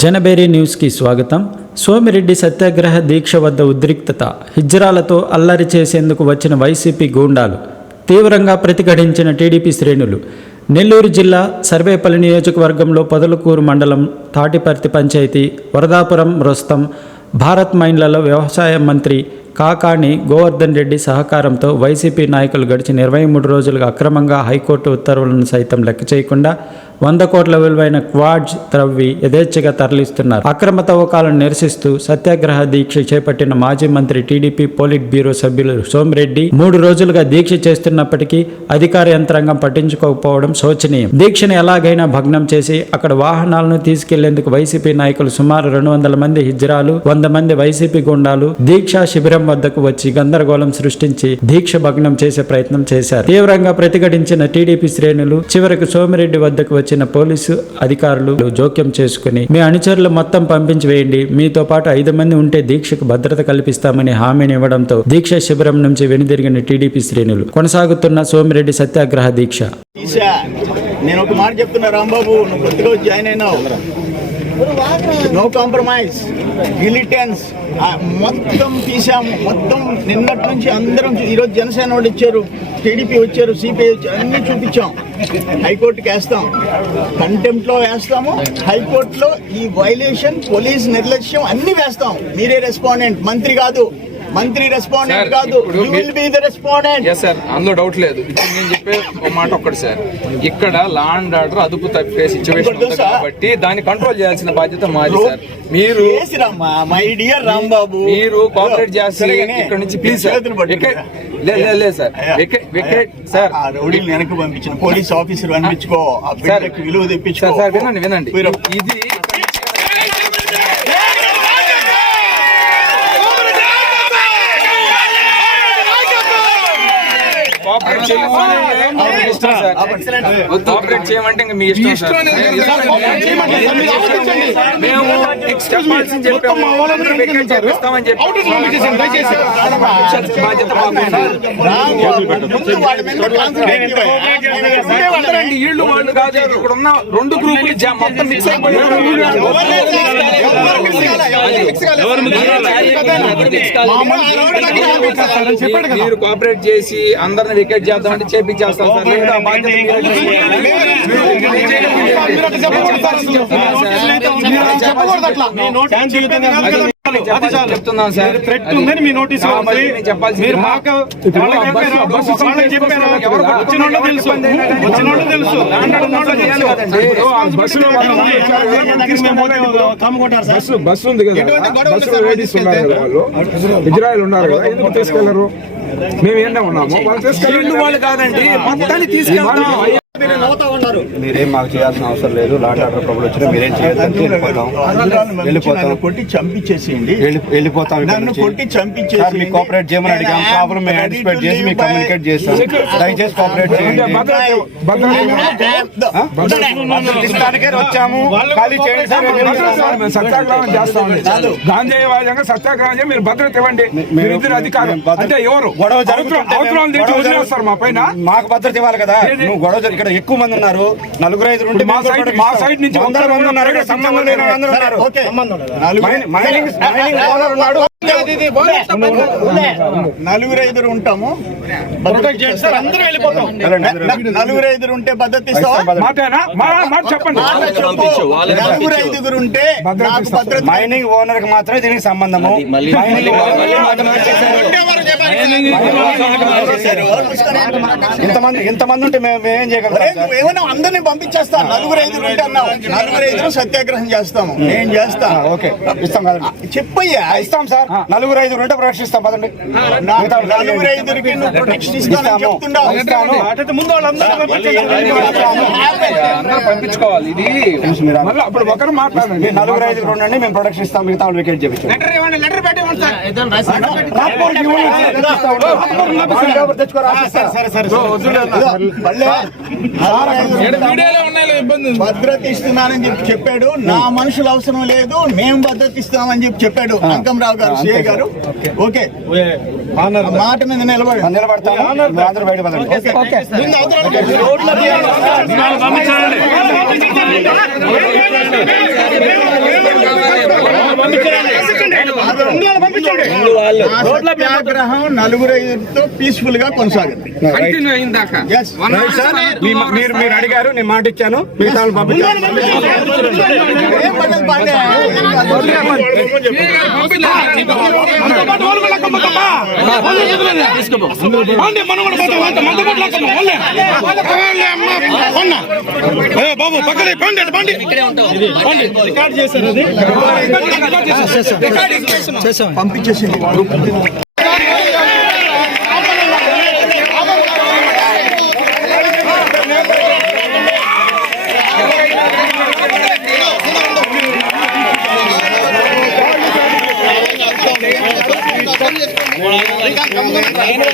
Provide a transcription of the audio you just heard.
జనబేరి న్యూస్కి స్వాగతం. సోమిరెడ్డి సత్యాగ్రహ దీక్ష వద్ద ఉద్రిక్తత హిజ్రాలతో అల్లరి చేసేందుకు వచ్చిన వైసీపీ గూండాలు తీవ్రంగా ప్రతిఘటించిన టీడీపీ శ్రేణులు. నెల్లూరు జిల్లా సర్వేపల్లి నియోజకవర్గంలో పొదలకూరు మండలం తాటిపర్తి పంచాయతీ వరదాపురం రొస్తం భారత్ మైన్లలో వ్యవసాయ మంత్రి కాకాణి గోవర్ధన్ రెడ్డి సహకారంతో వైసీపీ నాయకులు గడిచిన ఇరవై మూడు రోజులుగా అక్రమంగా హైకోర్టు ఉత్తర్వులను సైతం లెక్క చేయకుండా వంద కోట్ల విలువైన క్వాడ్జ్ త్రవ్వి యథేచ్ఛగా తరలిస్తున్నారు. అక్రమ తవ్వకాలను నిరసిస్తూ సత్యాగ్రహ దీక్ష చేపట్టిన మాజీ మంత్రి టీడీపీ పోలిట్ బ్యూరో సభ్యులు సోమిరెడ్డి మూడు రోజులుగా దీక్ష చేస్తున్నప్పటికీ అధికార యంత్రాంగం పట్టించుకోకపోవడం శోచనీయం. దీక్షను ఎలాగైనా భగ్నం చేసి అక్కడ వాహనాలను తీసుకెళ్ళేందుకు వైసీపీ నాయకులు సుమారు రెండు వందల మంది హిజ్రాలు వంద మంది వైసీపీ గుండాలు దీక్షా శిబిరం వద్దకు వచ్చి గందరగోళం సృష్టించి దీక్ష భగ్నం చేసే ప్రయత్నం చేశారు. తీవ్రంగా ప్రతిఘటించిన టీడీపీ శ్రేణులు చివరకు సోమిరెడ్డి వద్దకు వచ్చిన పోలీసు అధికారులు జోక్యం చేసుకుని మీ అనుచరులు మొత్తం పంపించి వేయండి. మీతో పాటు ఐదు మంది ఉంటే దీక్షకు భద్రత కల్పిస్తామని హామీని ఇవ్వడంతో దీక్ష శిబిరం నుంచి వెనుదిరిగిన టీడీపీ శ్రేణులు కొనసాగుతున్న సోమిరెడ్డి సత్యాగ్రహ దీక్ష. నేను ఒక మాట చెప్తున్నా రాంబాబు నువ్వు కొత్తగా జాయిన్ అయినావు. నో కాంప్రమైజ్ మిలిటెన్స్ మొత్తం తీసాము మొత్తం నిన్నటి నుంచి అందరం ఈరోజు జనసేన వాళ్ళు ఇచ్చారు టీడీపీ వచ్చారు సిపిఐ వచ్చారు అన్ని చూపించాం. హైకోర్టుకి వేస్తాం. కంటెంప్ట్లో వేస్తాము. హైకోర్టులో ఈ వైలేషన్ పోలీస్ నిర్లక్ష్యం అన్ని వేస్తాం. మీరే రెస్పాండెంట్ మంత్రి కాదు. మంత్రి రెస్పాండెంట్ కాదు. You will be the respondent yes sir అందులో డౌట్ లేదు. ఇప్పుడు నేను చెప్పే ఒక మాట ఒక్కటి సార్ ఇక్కడ లా అండ్ ఆర్డర్ అదుపు తప్పే సిచ్యువేషన్ ఇంకోటి ఉంది? కాబట్టి దాన్ని కంట్రోల్ చేయాల్సిన బాధ్యత మాది సార్ మీరు మై డియర్ రాంబాబు మీరు కోఆపరేట్ చేసి సరేగానే. ఇక్కడ నుంచి ప్లీజ్ సార్. లేదు లేదు సార్ వికెట్ సార్ రౌడీని వెనక్కి పంపించిన పోలీస్ ఆఫీసర్ పంపించుకో విలువ తెప్పించుకో. సార్ వినండి వినండి. ఇది కోఆపరేట్ చేయమంటే మీ ఇష్టం సార్ వద్దు కోఆపరేట్ చేయమంటే ఇంకా మీ ఇష్టం మేము చెప్పాల్సింది చెప్పాము వికెట్ చేపిస్తామని చెప్పి బాధ్యత మాకు ముందు వాళ్ళ వీళ్ళు వాళ్ళు కాదు ఇక్కడ ఉన్న రెండు గ్రూపులు మొత్తం మిక్స్ అయిపోయి మీరు కోఆపరేట్ చేసి అందరిని వికెట్ చేద్దామంటే చేపించేస్తాం సార్ లేదా ఆ బాధ్యత మీరే చెప్తున్నాం సార్ థ్రెట్ ఉందని మీ నోటీస్ ఆ, మరి మాకు వాళ్ళకి చెప్పారా? బస్సు వాళ్ళకి చెప్పారా? వచ్చిన వాళ్ళు తెలుసు వచ్చిన వాళ్ళు తెలుసు బస్సు బస్సు ఉంది కదా లేడీస్ ఉన్నారు వాళ్ళు ఇజ్రాయల్ ఉన్నారు కదా ఎందుకు తీసుకెళ్ళరు మేము ఏంటో ఉన్నాము. వాళ్ళు వీళ్ళు తీసుకెళ్ళి వాళ్ళు కాదండి. మొత్తాన్ని తీసుకెళ్తాం. మీరేం మాకు చేయాల్సిన అవసరం లేదు. లాంటి ఆర్డర్ ప్రాబ్లం వచ్చినా మీరేం చేయొద్దంటే వెళ్ళిపోతాం. వెళ్ళిపోతాం. కొట్టి చంపించేసేయండి. వెళ్ళి- వెళ్ళిపోతాం ఇక్కడ నన్ను నుంచి. కొట్టి చంపించేసి సార్ మీకు కోఆపరేట్ చేయమని అడిగాం. ప్రాబ్లం మేము యాంటిసిపేట్ చేసి మీకు కమ్యూనికేట్ చేస్తాం. దయచేసి కోఆపరేట్ చేయండి. వచ్చాము. ఖాళీ చేయండి సత్యాగ్రహం గాంధీ వాదంగా సత్యాగ్రహం చేసి మీరు భద్రత ఇవ్వండి. మీరు ఇద్దరు అధికారం. అంటే ఎవరు? గొడవ మా పైన. మాకు భద్రత ఇవ్వాలి కదా? నువ్వు గొడవ జరి- ఇక్కడ ఎక్కువ మంది ఉన్నారు. నలుగురు ఐదు ఉంటే మా సైడ్- మా. సైడ్ నుంచి వందల మంది ఉన్నారు. ఇక్కడ సంబంధం లేని వాళ్ళందరూ ఉన్నారు. Okay. Mining mining mining owner ఉన్నాడు. నలుగురు ఐదురు ఉంటాము. అందరూ నలుగురు ఐదురు ఉంటే భద్రత ఇస్తావా? మాటేనా మా మాట చెప్పండి. మాట చెప్పు. నలుగురు ఐదుగురు ఉంటే మైనింగ్ ఓనర్కి మాత్రమే దీనికి సంబంధము. Mining owner. ఇంతమంది ఇంతమంది ఉంటే మేము మేము ఏం చేయగలుగుతాం సార్ నువ్వేమన్నా అందరినీ పంపించేస్తా. నలుగురు ఐదుగురు ఉంటే అన్నావు. నలుగురు ఐదుగురు సత్యాగ్రహం చేస్తాము. నేను చేస్తా. ఆ, ఓకే. ఇస్తాం కదండి. చెప్పయ్యా. ఇస్తాం సార్. నలుగురు ఐదుగురు ఉంటే ప్రదర్శిస్తాం పదండి. నలుగురు ఐదుగురికి ప్రొటెక్షన్. చెప్తున్నావు ఇస్తాను. పంపించుకోవాలి. ఇది మళ్ళీ అప్పుడు ఒకరు మాట్లాడండి. మీరు నలుగురు ఐదుగురు ఉండండి. మేము ప్రొడక్షన్ ఇస్తాం. మిగతా వాళ్ళు వికెట్ లెటర్ ఇవ్వండి. లెటర్ పెట్టి భద్రత ఇస్తున్నానని చెప్పి చెప్పాడు. నా మనుషులు అవసరం లేదు మేము భద్రత ఇస్తామని చెప్పి చెప్పాడు. అంకంరావు గారు సిఐ గారు. ఓకే. మాట మీద నిలబడి అందరూ బయట సత్యాగ్రహం నలుగురితో పీస్ఫుల్గా కొనసాగింది మీరు మీరు అడిగారు నేను మాట ఇచ్చాను మిగతా పంపించాను ఏం పడ్డది పాండే? పోండి, మనం కూడా పోతాం, పోతాం, మనతో మీరు